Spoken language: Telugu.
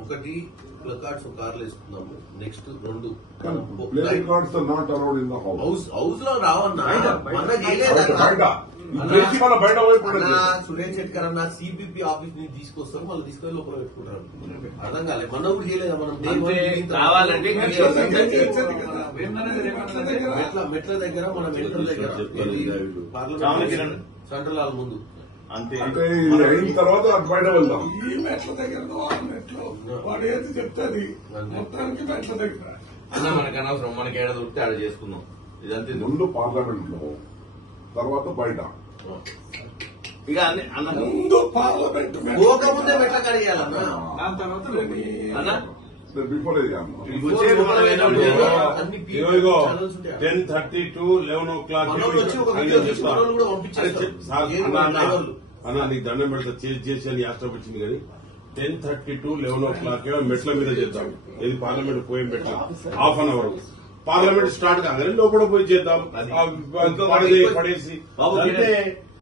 ఒకటి ప్లకార్డ్స్ కార్లు వేసుకున్నాము. నెక్స్ట్ 2 హౌస్ లో రావన్నా సురేష్ శెట్కర్ అన్న సిపిపి ఆఫీస్ నుంచి తీసుకొస్తారు, మళ్ళీ తీసుకొని లోపల పెట్టుకుంటారు. అర్థం కాలేదు, మనం కూడా చేయలేదు. మనం కావాలంటే మెట్ల దగ్గర మన మెట్ల దగ్గర పార్లమెంట్ సెంట్రల్ హాల్ ముందు అంతే. అయిన తర్వాత బయట వెళ్దాం. ఈ మెట్ల దగ్గర వాడు ఏది చెప్తుంది మొత్తానికి మెట్ల దగ్గర అన్న మనకు అనవసరం, మనకి ఏడాది దొరికితే ఆడ చేసుకుందాం. ఇదంతే. ముందు పార్లమెంట్ లో, తర్వాత బయట. ఇక ముందు పార్లమెంట్ పోకముందే మెట్ల కడిగేయాలన్నా. దాని తర్వాత బిఫోర్ 10:30 to 11 o'clock అన్న నీకు దండం పెడతా చేసి అని యాస్ట్రా వచ్చింది కానీ 10:30 to 11 o'clock మెట్ల మీద చేద్దాం. ఇది పార్లమెంట్ పోయే మెట్ల half an hour. Parliament start కాగానే లోపల పోయి చేద్దాం. పడేసి